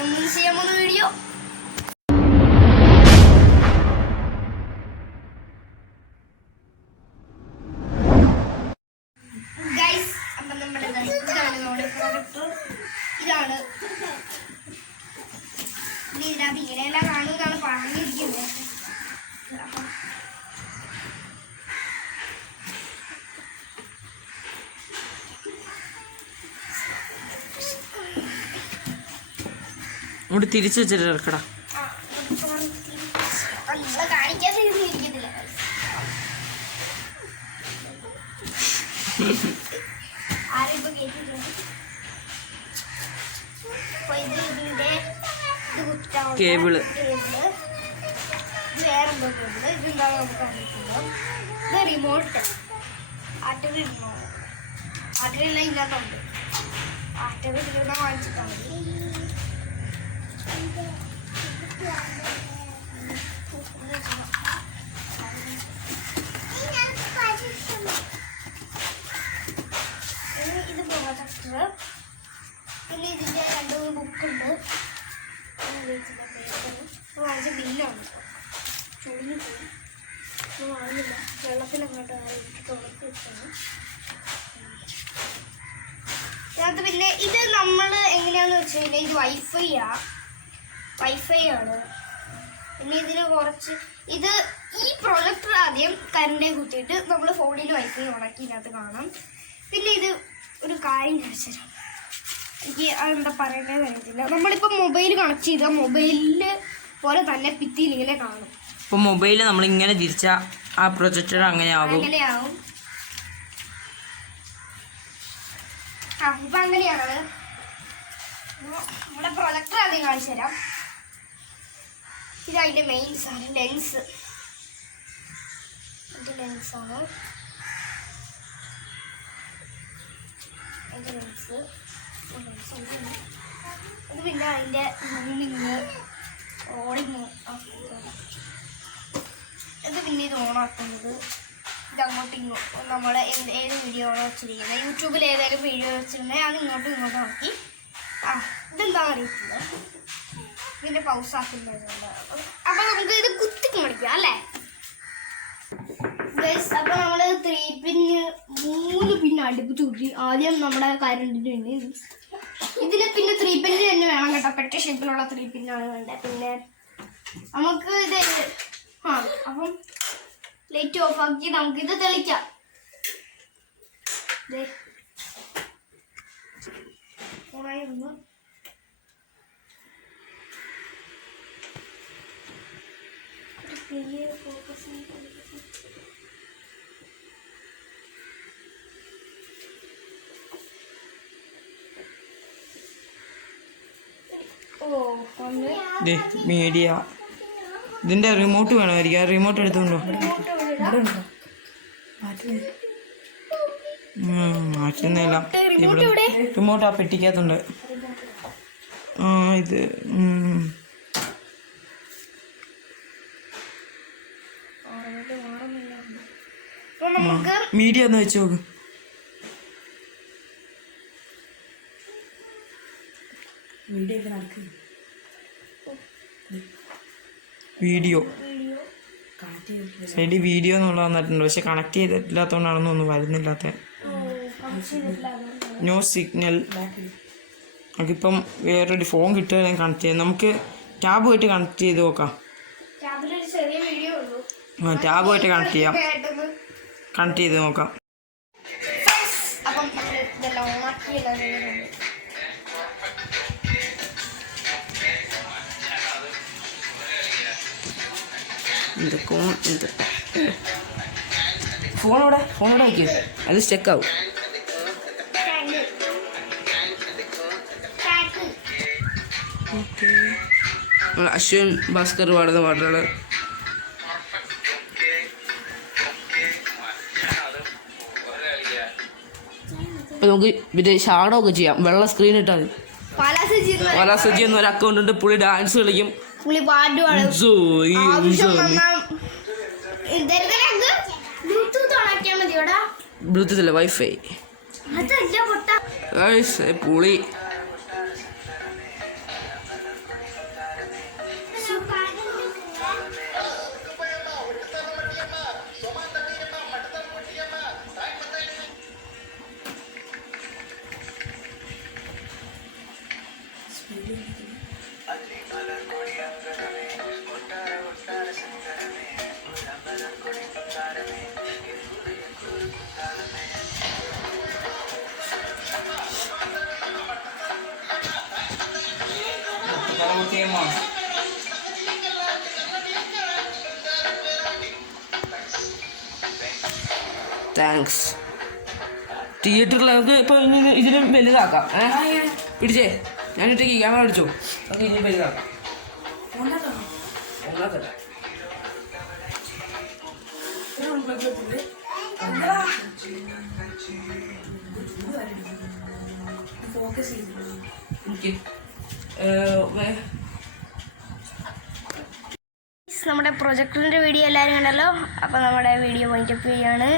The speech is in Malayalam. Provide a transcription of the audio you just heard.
നമ്മൾ ചെയ്യാൻ പോകുന്ന വീഡിയോ. ഗൈസ്, അപ്പം നമ്മുടെ പ്രൊഡക്റ്റ് ഇതാണ്. ഇതിനകത്ത് ഇങ്ങനെയെല്ലാം കാണുന്നതാണ് പറഞ്ഞിരിക്കുന്നത്. ഇവിടെ തിരിച്ചു വെച്ചിട്ട് ഇറക്കടാ. കാണിക്കാതെ ഇരിക്കത്തില്ല. ആരിപ്പോ കേട്ടിട്ടുണ്ട്. ഇതിന്റെ കേബിള് വേറെന്തോ കേബിള്. ഇതെന്താണ് നമുക്ക് അറിയിക്കുന്നത്. ഇത് റിമോട്ട്. ആറ്ററിടണോ? ആറ്ററില്ല, ഇല്ലാത്തുണ്ട്. ആറ്ററിടുന്ന വാങ്ങിച്ചിട്ടാണ്. ഇത് പ്രൊജക്ടർ. പിന്നെ ഇതിൻ്റെ 2 ബുക്കുണ്ട്. വാങ്ങിച്ച ബില്ലാണ്. ചൂടിന് പോയി വാങ്ങില്ല. വെള്ളത്തിലങ്ങോട്ട് തുളക്കി വെച്ചാണ് ഇതിനകത്ത്. പിന്നെ ഇത് നമ്മൾ എങ്ങനെയാണെന്ന് വെച്ച് കഴിഞ്ഞാൽ ഇത് വൈഫൈ ആണ്. പിന്നെ ഇതിന് കുറച്ച് ഈ പ്രൊജക്ടർ ആദ്യം കറണ്ടേ കുത്തിയിട്ട് നമ്മൾ ഫോണിൽ വൈഫൈ ഓണാക്കി ഇതിനകത്ത് കാണാം. പിന്നെ ഇത് ഒരു കാര്യം ചോദിച്ചാൽ എനിക്ക് അതെന്താ പറയേണ്ടത് അറിയത്തില്ല. നമ്മളിപ്പോൾ മൊബൈൽ കണക്ട് ചെയ്താൽ മൊബൈലിൽ പോലെ തന്നെ ഭിത്തിയിൽ ഇങ്ങനെ കാണും. ഇപ്പോൾ മൊബൈൽ നമ്മളിങ്ങനെ തിരിച്ചാൽ ആ പ്രൊജക്ടർ അങ്ങനെയാവും. ഇപ്പം അങ്ങനെയാണത്. നമ്മുടെ പ്രൊജക്ടർ ആദ്യം കാണിച്ചു തരാം. ഇതതിൻ്റെ മെയിൻ സാധനം ലെൻസ്. ഇത് ലെൻസാണ്. ഇത് ലെൻസ്. ഇത് പിന്നെ അതിൻ്റെ മൂവിങ് ഓടിങ്. ഇത് പിന്നെ ഇത് ഓണാക്കുന്നത്. ഇതങ്ങോട്ടിങ്ങോ നമ്മൾ ഏത് വീഡിയോ ആണ് വെച്ചിരിക്കുന്നത്. യൂട്യൂബിൽ ഏതെങ്കിലും വീഡിയോ വെച്ചിട്ടുണ്ടെങ്കിൽ അത് ഇങ്ങോട്ടും ആക്കി. ഇതെന്താ അറിയത്തില്ല. ഇതിൻ്റെ പൗസാക്കുന്നുണ്ട്. അപ്പം നമുക്ക് ഇത് കുത്തി കാണിക്കാം അല്ലേ ഗൈസ്? അപ്പം നമ്മൾ 3 പിന്ന് അടുപ്പിച്ച് കുത്തി. ആദ്യം നമ്മുടെ കറണ്ടിന് പിന്നെ ഇതിന് പിന്നെ 3 പിന്ന് തന്നെ വേണം കേട്ടോ. പെട്ട ഷേപ്പിലുള്ള 3 പിന്നാണ് വേണ്ടത്. പിന്നെ നമുക്ക് ഇത് അപ്പം ലൈറ്റ് ഓഫ് ആക്കി നമുക്കിത് തെളിക്കാം. ഓണായിരുന്നു. മീഡിയ. ഇതിന്റെ റിമോട്ട് വേണമായിരിക്കും. ആ റിമോട്ട് എടുത്തോണ്ടോ? മാറ്റുന്നില്ല. ഇവിടെ റിമോട്ട് ആ പെട്ടിക്കകത്തുണ്ട്. ഇത് മീഡിയ ഒന്ന് വെച്ച് നോക്ക്. വീഡിയോ സൈഡിൽ വീഡിയോ എന്നുള്ള വന്നിട്ടുണ്ട്. പക്ഷെ കണക്ട് ചെയ്തിട്ടില്ലാത്തതുകൊണ്ടാണെന്ന് ഒന്നും വരുന്നില്ലാത്ത. No signal. നമുക്കിപ്പം വേറൊരു ഫോൺ കിട്ടുകയാണെങ്കിൽ കണക്ട് ചെയ്യാം. നമുക്ക് ടാബുമായിട്ട് കണക്ട് ചെയ്ത് നോക്കാം. ടാബുമായിട്ട് കണക്ട് ചെയ്യാം. കണക്ട് ചെയ്ത് നോക്കാം. ഫോണോടെ വയ്ക്കും. അത് സ്റ്റക്കാവും. അശ്വിൻ ഭാസ്കർ പാടുന്ന പാട്ടുകൾ. നമുക്ക് പിന്നെ ഷാഡോ ഒക്കെ ചെയ്യാം. വെള്ള സ്ക്രീൻ ഇട്ടാൽ പാലാസജി എന്നൊരു അക്കൗണ്ട് ഉണ്ട്. പുള്ളി ഡാൻസ് കളിക്കും. പുള്ളി പാട്ട് പാടും. ബ്ലൂടൂത്ത് അല്ല, വൈഫൈ. പുളി ഗെയിമാണ്. താങ്ക്സ്. തിയേറ്ററിൽ നമുക്ക് ഇപ്പൊ ഇതിലും വലുതാക്കാം. പിടിച്ചേ, ഞാനിട്ടേക്ക് ക്യാമറ പിടിച്ചോ. നമുക്ക് ഇനി വലുതാക്കാം. ഉണ്ടാക്കട്ടെ. നമ്മുടെ പ്രൊജക്ടറിൻ്റെ വീഡിയോ എല്ലാവരും കണ്ടല്ലോ. അപ്പോൾ നമ്മുടെ വീഡിയോ വൈൻഡപ്പ് ചെയ്യാണ്.